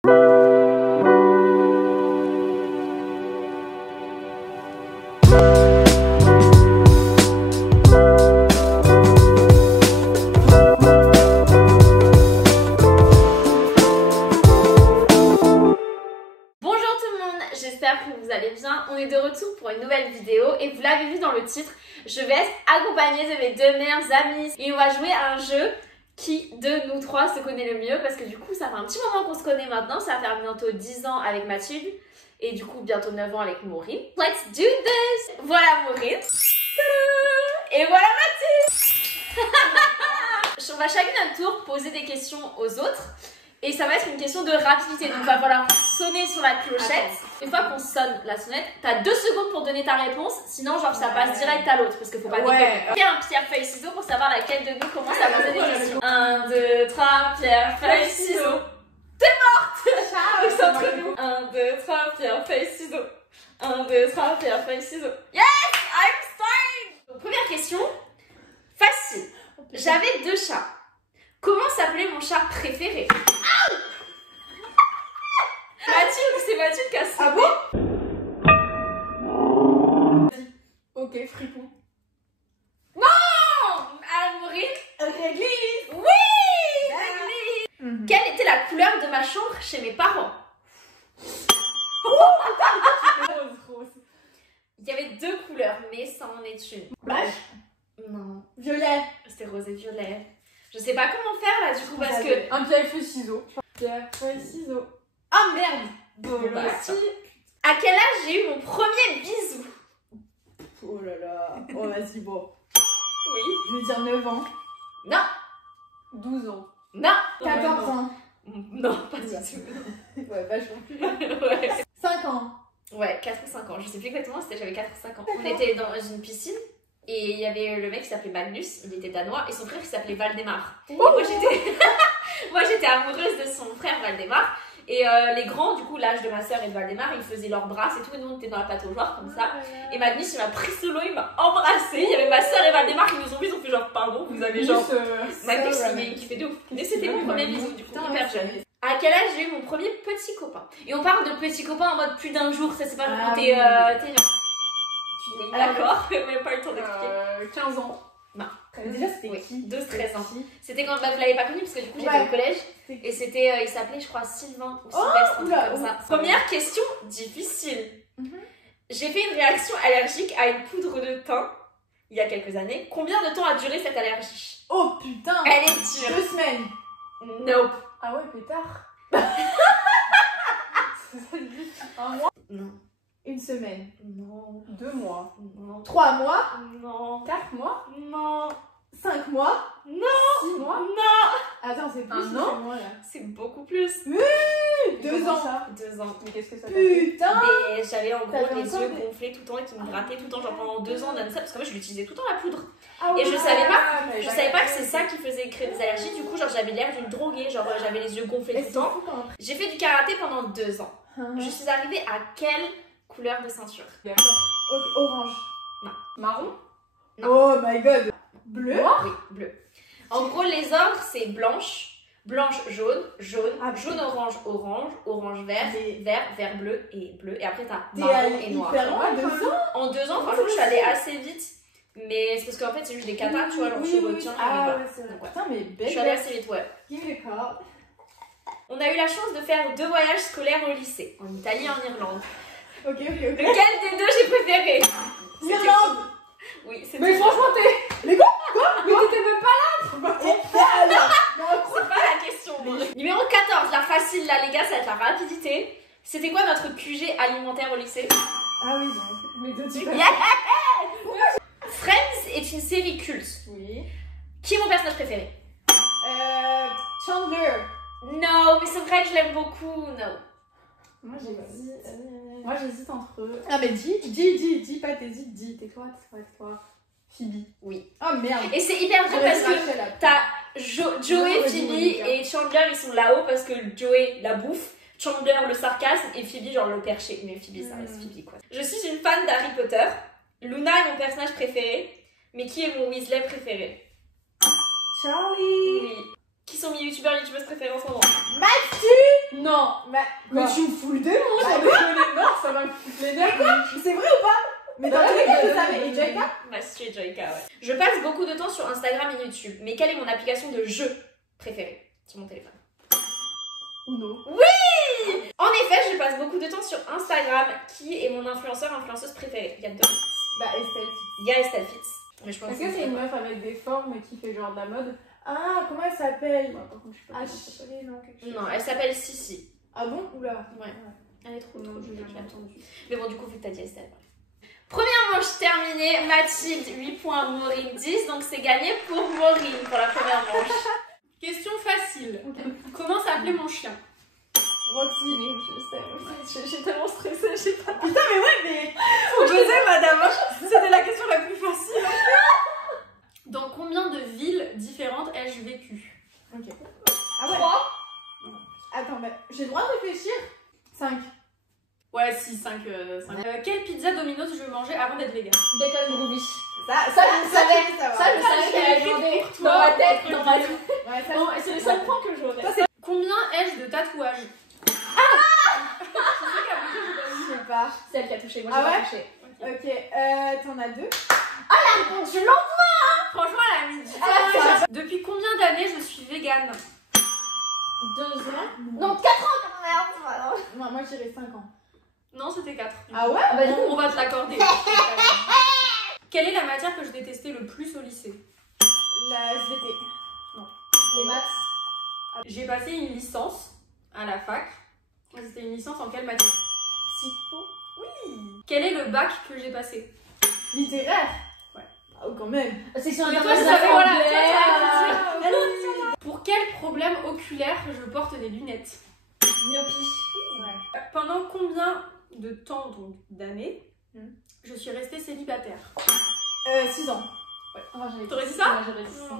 J'espère que vous allez bien. On est de retour pour une nouvelle vidéo et vous l'avez vu dans le titre, je vais être accompagnée de mes deux meilleures amies et on va jouer à un jeu qui de nous trois se connaît le mieux parce que du coup ça fait un petit moment qu'on se connaît maintenant, ça va faire bientôt 10 ans avec Mathilde et du coup bientôt 9 ans avec Maureen. Let's do this! Voilà Maureen. Et voilà Mathilde. On va chacune à tour poser des questions aux autres. Et ça va être une question de rapidité, donc il va falloir sonner sur la clochette. Une fois qu'on sonne la sonnette, t'as 2 secondes pour donner ta réponse, sinon genre ça passe direct à l'autre parce qu'il faut pas déconner. Fais un pierre, feuille, ciseaux pour savoir laquelle de nous commence à poser des questions. 1, 2, 3, pierre, feuille, ciseaux. T'es morte. Ciao. C'est entre nous. 1, 2, 3, pierre, feuille, ciseaux. 1, 2, 3, pierre, feuille, ciseaux. Yes, I'm starting. Donc, première question, facile. J'avais 2 chats. Comment s'appelait mon chat préféré? Mathilde, c'est Mathilde qui a sonné. Ah bon? Ok, fripon. Non! Maureen? Réglisse. Oui! Réglisse. Quelle était la couleur de ma chambre chez mes parents? Rose. Il y avait 2 couleurs, mais ça en est une. Blanche. Non. Violet. C'était rose et violet. Je sais pas comment faire là du coup parce que... Un pierre, feuille, ciseaux. Pierre, feuille, ciseaux. Ah merde. Bon, bah, à quel âge j'ai eu mon premier bisou? Oh là là. Oh vas-y, bon. Oui. Je vais dire 9 ans. Non. 12 ans. Non. 14 ans. Non, pas du tout. Ouais, vachement plus. Ouais. 5 ans. Ouais, 4 ou 5 ans. Je sais plus exactement, j'avais 4 ou 5 ans. On était dans une piscine et il y avait le mec qui s'appelait Magnus, il était danois, et son frère qui s'appelait Valdemar. Et moi j'étais amoureuse de son frère Valdemar. Et les grands, du coup, l'âge de ma soeur et de Valdemar, ils faisaient leurs brasses et tout, et nous on était dans la pataugeoire comme ça. Et Magnus il m'a pris sous l'eau, il m'a embrassé. Il y avait ma soeur et Valdemar qui nous ont vus, ils ont fait genre pardon, vous avez genre. Magnus il fait de ouf. Mais c'était mon premier bisou, du coup, hyper jeune. À quel âge j'ai eu mon premier petit copain? Et on parle de petit copain en mode plus d'un jour, ça c'est pas genre quand t'es oui, d'accord, mais pas le temps d'expliquer. 15 ans. Non. Déjà c'était qui? 12-13 ans. C'était quand vous l'avez pas connu parce que du coup j'étais au collège. Et c'était, il s'appelait je crois Sylvain ou Sylvestre, un truc comme ça. Première question difficile. J'ai fait une réaction allergique à une poudre de thym il y a quelques années. Combien de temps a duré cette allergie? Oh putain. Elle est dure. 2 semaines. Nope. Ah ouais, pétard. C'est ça, un mois? Non. 1 semaine? Non. 2 mois? Non. 3 mois? Non. 4 mois? Non. 5 mois? Non. 6 mois? Non. Attends, c'est plus Un an? mois là. C'est beaucoup plus. 2 ans. 2 ans. Mais qu'est-ce que ça fait? Putain. Et j'avais en gros les yeux gonflés tout le temps et qui me grattaient tout le temps, genre pendant 2 ans non-stop, parce que moi je l'utilisais tout le temps la poudre. Ah ouais, et je savais pas que c'est ça qui faisait créer des allergies, du coup genre j'avais l'air d'une droguée, genre j'avais les yeux gonflés tout le temps. J'ai fait du karaté pendant 2 ans. Je suis arrivée à quelle couleur de ceinture? D'accord. Ok, orange. Non. Marron? Non. Oh my god. Bleu? Noir? Oui, bleu. En gros les ordres c'est blanche, blanche, jaune, jaune, jaune, orange, orange, orange, vert, vert, vert, bleu. Et après t'as marron et noir. En 2 ans, franchement, je suis allée assez vite. Mais c'est parce qu'en fait, c'est juste des katas, tu vois, alors je retiens. Ah ouais, c'est vrai. Putain, mais belle. Je suis allée assez vite, ouais. On a eu la chance de faire 2 voyages scolaires au lycée, en Italie et en Irlande. Ok. Lequel des 2 j'ai préféré? Irlande. Oui, c'est mais franchement, t'es. Les gars, quoi? Mais t'étais même pas là. C'est pas la question. Numéro 14, la facile là, les gars, ça va être la rapidité. C'était quoi notre QG alimentaire au lycée? Ah oui, mais deux types. Friends est une série culte. Oui. Qui est mon personnage préféré? Chandler. Non, mais c'est vrai que je l'aime beaucoup. Non. Moi j'hésite entre eux. Ah mais dis, pas t'hésites, dis. Tais-toi. Phoebe. Oui. Oh merde. Et c'est hyper dur parce que t'as Joey, Phoebe et Chandler, ils sont là-haut parce que Joey la bouffe, Chandler le sarcasme et Phoebe genre le perché. Mais Phoebe ça reste Phoebe quoi. Je suis une fan d'Harry Potter. Luna est mon personnage préféré. Mais qui est mon Weasley préféré? Charlie. Oui. Qui sont mes youtubeurs et youtubeuses préférés en ce moment? Non. Mais tu me fous le démon, sans déconner. Non, ça va me foutre les nerfs. C'est vrai ou pas? Mais dans tous les cas, je savais. Et Joyka? Bah, si tu es Joyka, ouais. Je passe beaucoup de temps sur Instagram et YouTube. Mais quelle est mon application de jeu préférée sur mon téléphone? Uno. Oui! En effet, je passe beaucoup de temps sur Instagram. Qui est mon influenceuse préférée? Il y a deux. Bah, Estelle. Il y a Estelle Fitz. Mais je pense Est-ce que c'est une meuf avec des formes qui fait genre de la mode? Ah, comment elle s'appelle? Non, elle s'appelle Sissi. Ah bon? Oula. Ouais. Elle est trop jolie, j'ai attendu. Mais bon, du coup, vu que t'as dit Estelle. Première manche terminée, Mathilde 8 points, Maureen 10, donc c'est gagné pour Maureen pour la première manche. Question facile. Comment s'appelait mon chien? Roxy. Je sais, j'ai tellement stressée, j'ai pas... Putain, mais ouais, mais faut oser, madame. C'était la question la plus facile. Dans combien de villes différentes ai-je vécu? Ok. Ah ouais. 3. Attends, mais j'ai le droit de réfléchir? 5. Ouais, si, 5. Quelle pizza Domino's je mangeais avant d'être vegan? Bacon Groovy. Ça, je savais qu'elle allait demander dans ma tête, dans ma tête. Ouais, ça, Bon, c'est le seul point que j'aurais. Combien ai-je de tatouages? je sais pas. C'est elle qui a touché, moi Ah j'ai ouais pas touché. Ok, t'en as 2? Je l'envoie. Franchement, elle a mis du temps. Depuis combien d'années je suis végane? 2 ans? Non, 4 ans quand même. Moi je dirais 5 ans. Non, c'était 4. Ah ouais? Ah bah du coup, On va te l'accorder. Quelle est la matière que je détestais le plus au lycée? La SVT. les maths. J'ai passé une licence à la fac. C'était une licence en quelle matière? Psycho. Oui. Quel est le bac que j'ai passé? Littéraire? Ouais. Ah quand même. Section Mais toi, internationale. ça, voilà, Anglais. toi, ça Pour quel problème oculaire je porte des lunettes? Myopie. Ouais. Pendant combien de temps, donc d'années, je suis restée célibataire? 6 ans. T'aurais dit ça? Ouais, j'aurais dit ça.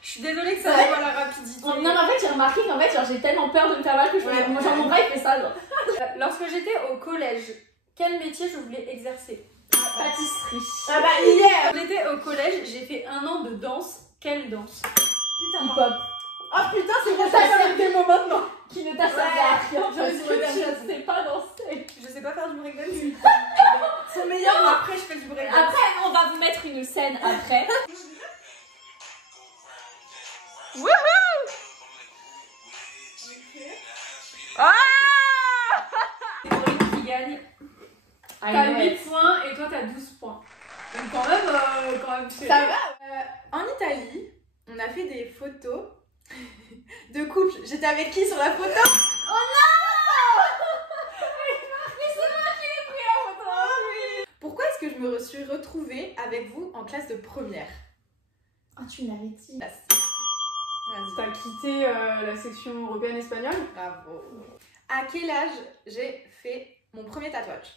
Je suis désolée que ça soit pas la rapidité. Non, mais en fait, j'ai remarqué qu'en fait, genre, j'ai tellement peur de me faire mal que je fais. Moi, genre, mon bras, il fait ça, genre. Lorsque j'étais au collège, quel métier je voulais exercer? Pâtisserie. Ah bah hier. Quand j'étais au collège, j'ai fait 1 an de danse. Quelle danse? Putain. Hip-hop. Oh putain, c'est Ça, pour ça c'est que des mots maintenant. Qui ne t'a servi à rien. J'aurais Parce dû que regarder je sais pas danser. Je sais pas faire du breakdance. Son meilleur, mais après je fais du breakdance. Après, on va vous mettre une scène après. C'est Maureen qui gagne. T'as 8 points et toi t'as 12 points. Donc quand même c'est... Ça va. En Italie, on a fait des photos de couple. J'étais avec qui sur la photo? Oh non! Mais c'est moi qui l'ai pris en photo. Oui. Pourquoi est-ce que je me suis retrouvée avec vous en classe de première? Oh, tu me l'avais dit. Vas-y. T'as quitté la section européenne espagnole? Bravo. À quel âge j'ai fait mon premier tatouage?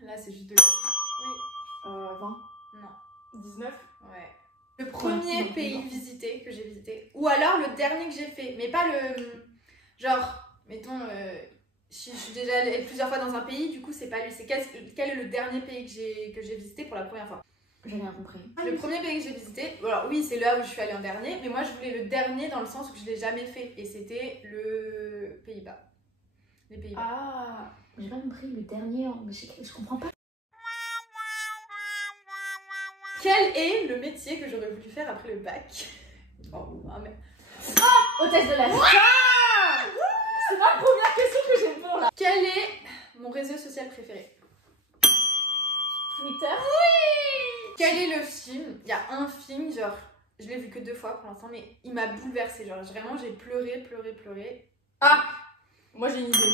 Là, c'est juste de l'âge. Oui. 20. Non. 19? Ouais. Le premier pays visité que j'ai visité. Ou alors le dernier que j'ai fait. Mais pas le... Genre, mettons... je suis déjà allée plusieurs fois dans un pays, du coup c'est pas lui. C'est quel est le dernier pays que j'ai visité pour la première fois? J'ai rien compris. Le premier pays que j'ai visité, alors oui, c'est là où je suis allée en dernier, mais moi je voulais le dernier dans le sens où je l'ai jamais fait, et c'était le Pays-Bas. Les Pays-Bas. Ah, j'ai pas compris le dernier, mais je comprends pas. Quel est le métier que j'aurais voulu faire après le bac? Oh, ah, mais... Hôtesse de la vie. C'est ma première question que j'ai pour là. Quel est mon réseau social préféré? Twitter. Quel est le film? Il y a un film, genre, je l'ai vu que 2 fois pour l'instant, mais il m'a bouleversée. Genre, vraiment, j'ai pleuré. Ah! Moi j'ai une idée.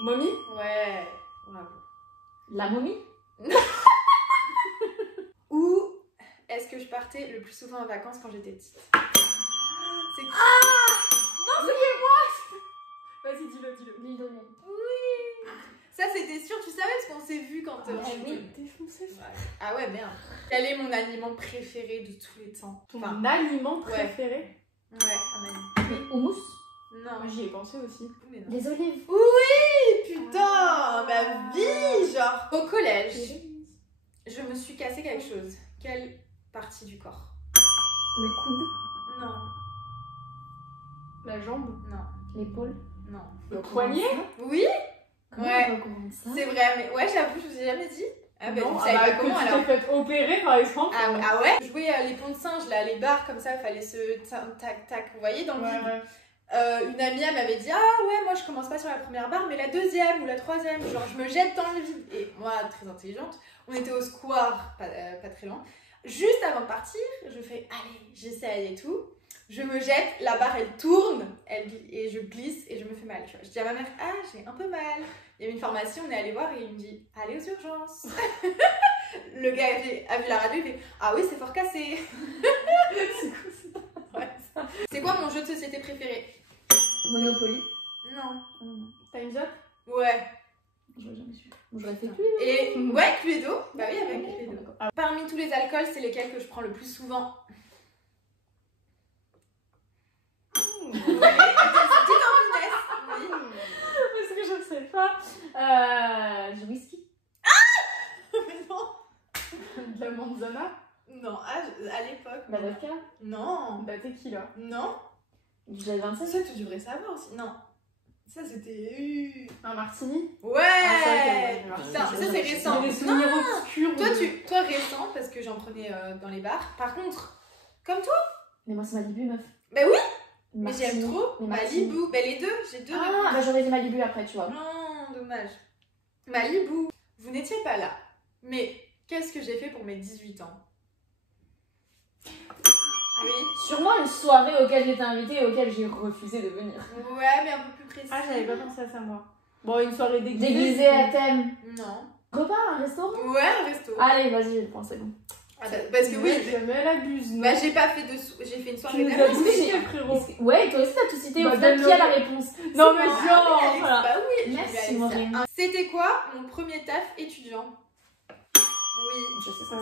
Mommy? Ouais, bravo. La momie. Où est-ce que je partais le plus souvent en vacances quand j'étais petite? C'est qui? Non, c'est moi! Vas-y, dis-le. L'île de Nîmes. Oui! Ça, c'était sûr, tu savais parce qu'on s'est vu quand... oui. Défoncé ça. Ah ouais, merde. Quel est mon aliment préféré de tous les temps? Ton Enfin, aliment préféré? ouais, un aliment. Houmous. Non, Moi j'y ai pensé aussi. mais non. Les olives. Oui, putain, ma vie, genre. Au collège, je me suis cassé quelque chose. Quelle partie du corps? Le coude. Non. La jambe. Non. L'épaule. Non. Le poignet. Oui. Comment Ouais. on va au courant de ça? C'est vrai, mais ouais, j'avoue, je vous ai jamais dit. Ah bah, Non, vous savez pas comment que tu alors. t'es fait opérer par exemple. Ah ouais. Jouer à les ponts de singe, là, les barres comme ça, il fallait se tac tac, vous voyez, dans le vide. Une amie, elle m'avait dit, ah ouais, moi je commence pas sur la première barre, mais la deuxième ou la troisième, genre je me jette dans le vide. Et moi, très intelligente, on était au square, pas très loin. Juste avant de partir, je fais, allez, j'essaye et tout. Je me jette, la barre elle tourne, et je glisse et je me fais mal. Tu vois. Je dis à ma mère, ah, j'ai un peu mal. Il y avait une pharmacie, on est allé voir et il me dit, allez aux urgences. Le gars a vu la radio, il fait, ah oui, c'est fort cassé. C'est quoi ça? Ouais. C'est quoi mon jeu de société préféré? Monopoly. Non. Time's Up? Ouais. J'aurais jamais su. J'aurais fait Cluedo. Et ouais, Cluedo. Bah oui, avec Cluedo. Ah. Parmi tous les alcools, c'est lesquels que je prends le plus souvent? Oui. Petite en finesse. Oui. Parce que je sais pas. Du whisky. Mais non. De la manzana. Non, à l'époque. La vodka. Non. La tequila. Non. Du J 27. Ça, tu devrais savoir aussi. Non. Ça, c'était. Un martini. Ouais. Ah, Putain, ça, c'est récent. J'ai des souvenirs obscurs. Toi, récent, parce que j'en prenais dans les bars. Par contre, comme toi. Mais moi, c'est Malibu, meuf. Bah oui. Mais Martini. j'aime trop Mais Martini. Malibu. Bah les deux, j'ai deux. Ah, bah j'aurais dit Malibu après, tu vois. Non, dommage. Malibu. Vous n'étiez pas là. Mais qu'est-ce que j'ai fait pour mes 18 ans? Oui. Sûrement une soirée auquel j'étais invitée et auquelle j'ai refusé de venir. Ouais, mais un peu plus précis. Ah, j'avais pas pensé à ça moi. Bon, une soirée déguisée. Déguisée à thème. Non. Repas, un restaurant. Ouais, un resto. Allez, vas-y, je le prends, c'est bon. Ah, parce que oui. Mais elle abuse. Bah, j'ai pas fait j'ai fait une Tu soirée nous as d'amis. tout mais cité, j'ai- frérot. Ouais, toi aussi t'as tout cité. Bah, Au final, qui a la réponse? Non, mais Ah, genre, oui, Alex, voilà. bah oui, je Merci, vais aller Maureen. faire un- C'était quoi mon premier taf étudiant? Oui. Je sais ça.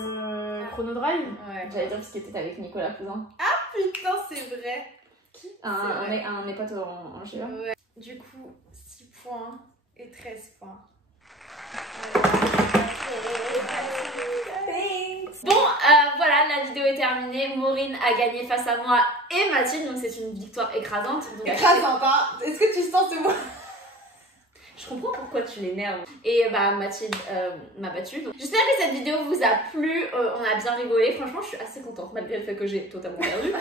Chronodrive. Ouais. J'allais dire parce que t'étais avec Nicolas Cousin. Putain, c'est vrai. Un mes potes en GA. Ouais. Du coup, 6 points et 13 points. Bon, voilà, la vidéo est terminée. Maureen a gagné face à moi et Mathilde, donc c'est une victoire écrasante. Donc, Écrasante, hein. Est-ce que tu sens ce mot? je comprends pourquoi tu l'énerves. Et bah Mathilde m'a battue. Donc, j'espère que cette vidéo vous a plu. On a bien rigolé. Franchement, je suis assez contente malgré le fait que j'ai totalement perdu.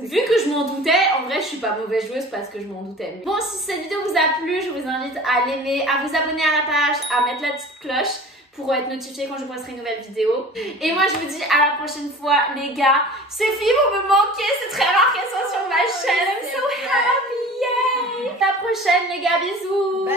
Vu que je m'en doutais, en vrai, je suis pas mauvaise joueuse parce que je m'en doutais. Bon, si cette vidéo vous a plu, je vous invite à l'aimer, à vous abonner à la page, à mettre la petite cloche pour être notifié quand je posterai une nouvelle vidéo. Et moi, je vous dis à la prochaine fois, les gars. Ces filles vont me manquer. C'est très rare qu'elles soient sur ma chaîne. I'm so happy. Yay! À la prochaine, les gars. Bisous.